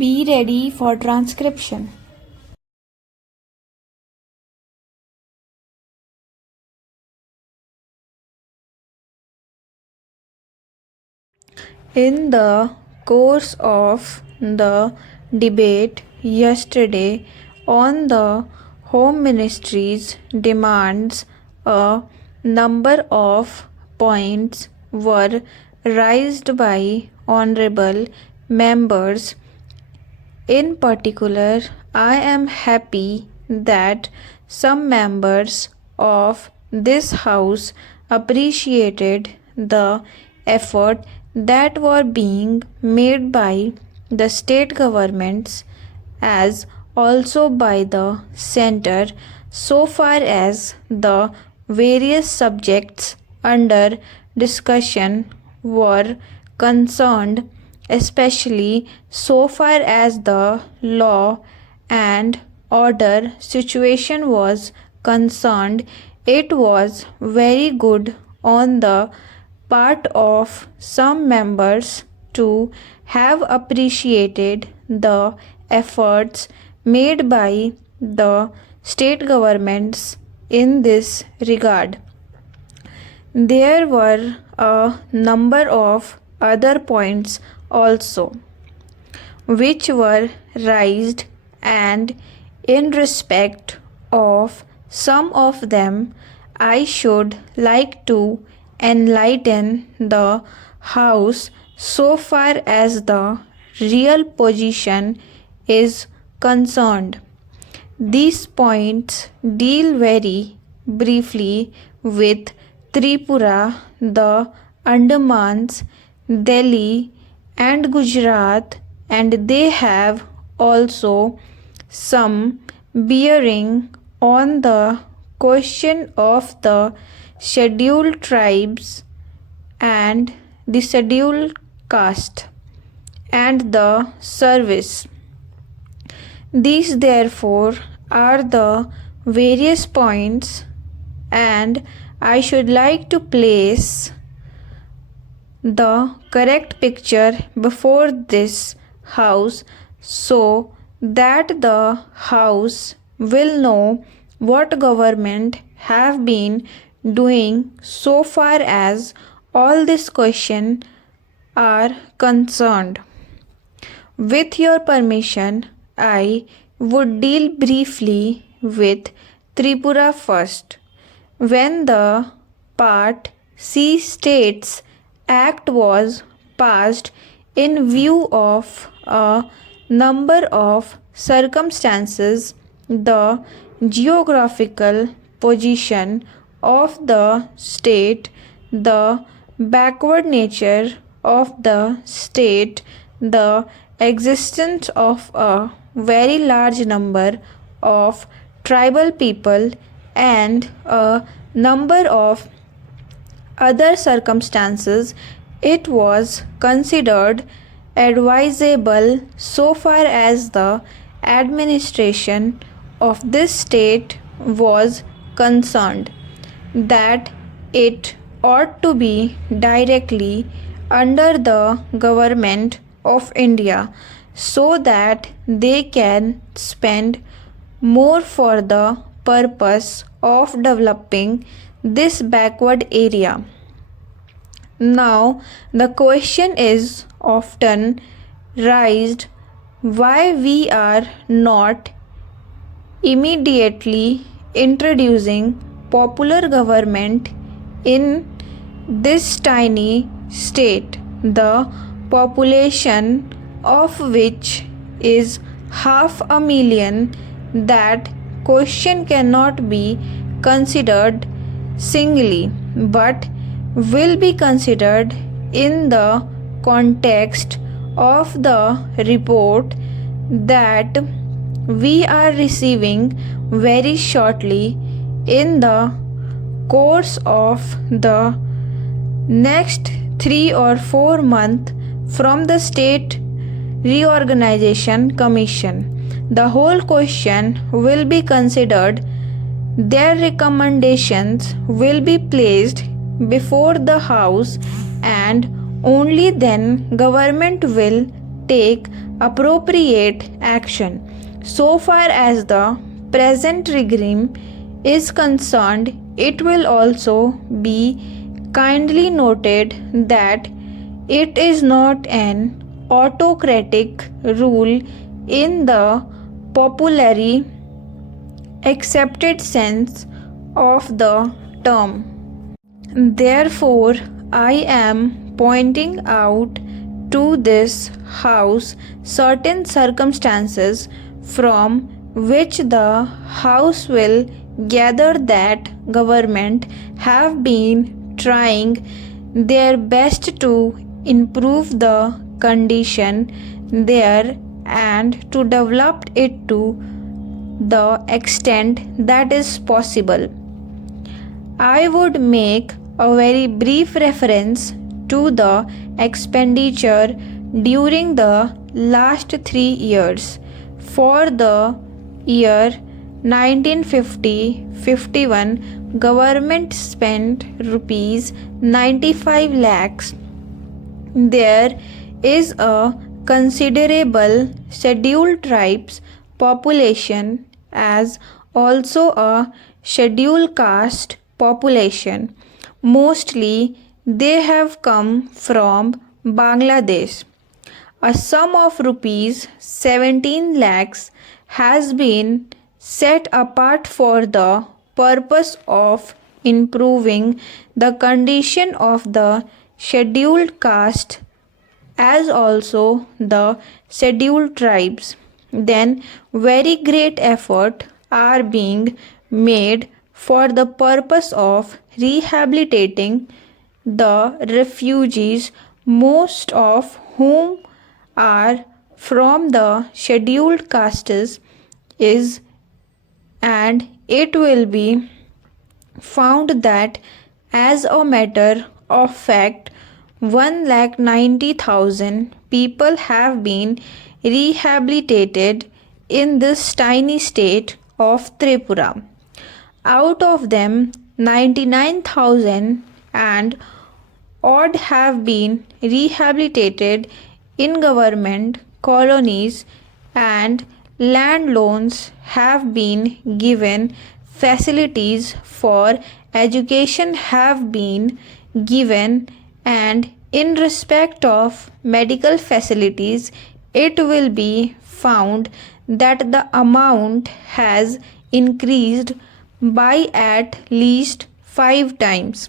Be ready for transcription. In the course of the debate yesterday on the Home Ministry's demands, a number of points were raised by honorable members. In particular, I am happy that some members of this House appreciated the effort that were being made by the state governments as also by the center so far as the various subjects under discussion were concerned, especially so far as the law and order situation was concerned. It was very good on the part of some members to have appreciated the efforts made by the state governments in this regard. There were a number of other points also which were raised, and in respect of some of them I should like to enlighten the House so far as the real position is concerned. These points deal very briefly with Tripura, the Andamans, Delhi, and Gujarat, and they have also some bearing on the question of the scheduled tribes and the scheduled caste and the service. These therefore are the various points, and I should like to place the correct picture before this House so that the House will know what government have been doing so far as all this question are concerned. With your permission, I would deal briefly with Tripura first. When the Part C States Act was passed in view of a number of circumstances, the geographical position of the state, the backward nature of the state, the existence of a very large number of tribal people, and a number of other circumstances, it was considered advisable so far as the administration of this state was concerned that it ought to be directly under the government of India so that they can spend more for the purpose of developing this backward area. Now, the question is often raised why we are not immediately introducing popular government in this tiny state, the population of which is 500,000. That question cannot be considered singly but will be considered in the context of the report that we are receiving very shortly in the course of the next 3 or 4 months from the State Reorganization Commission. The whole question will be considered. Their recommendations will be placed before the House, and only then government will take appropriate action. So far as the present regime is concerned, it will also be kindly noted that it is not an autocratic rule in the popularly accepted sense of the term. Therefore, I am pointing out to this House certain circumstances from which the House will gather that government have been trying their best to improve the condition there and to develop it to the extent that is possible. I would make a very brief reference to the expenditure during the last 3 years. For the year 1950-51, government spent rupees 95 lakhs. There is a considerable scheduled tribes population as also a scheduled caste population. Mostly they have come from Bangladesh. A sum of rupees 17 lakhs has been set apart for the purpose of improving the condition of the scheduled caste as also the scheduled tribes. Then very great effort are being made for the purpose of rehabilitating the refugees, most of whom are from the scheduled castes is, and it will be found that as a matter of fact 1,90,000 people have been rehabilitated in this tiny state of Tripura. Out of them 99,000 and odd have been rehabilitated in government colonies, and land loans have been given, facilities for education have been given, and in respect of medical facilities it will be found that the amount has increased by at least 5 times.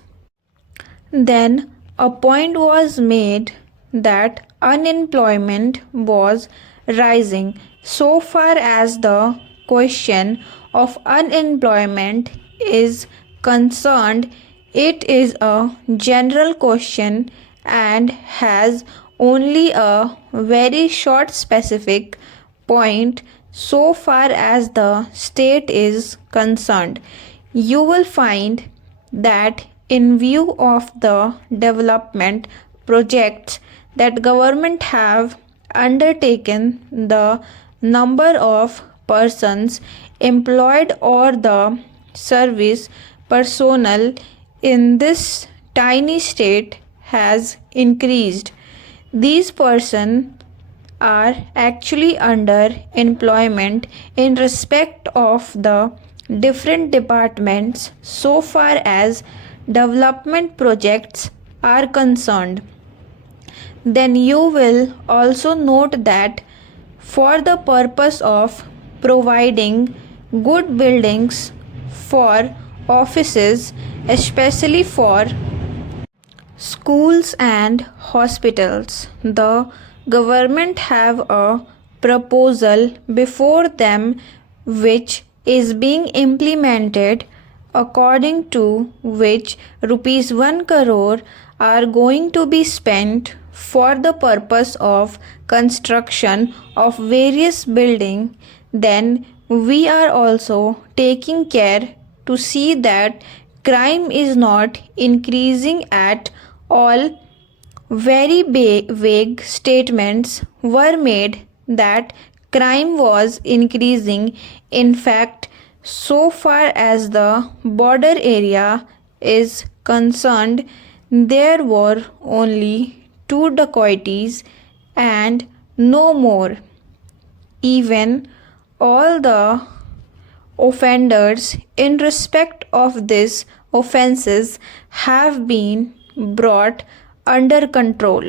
Then a point was made that unemployment was rising. So far as the question of unemployment is concerned, it is a general question and has only a very short specific point so far as the state is concerned. You will find that in view of the development projects that government have undertaken, the number of persons employed or the service personnel in this tiny state has increased. These persons are actually under employment in respect of the different departments so far as development projects are concerned. Then you will also note that for the purpose of providing good buildings for offices, especially for schools and hospitals, the government have a proposal before them which is being implemented, according to which rupees 1 crore are going to be spent for the purpose of construction of various buildings. Then we are also taking care to see that crime is not increasing at all. Very vague statements were made that crime was increasing. In fact, so far as the border area is concerned, there were only 2 dacoities and no more. Even all the offenders in respect of these offences have been brought under control.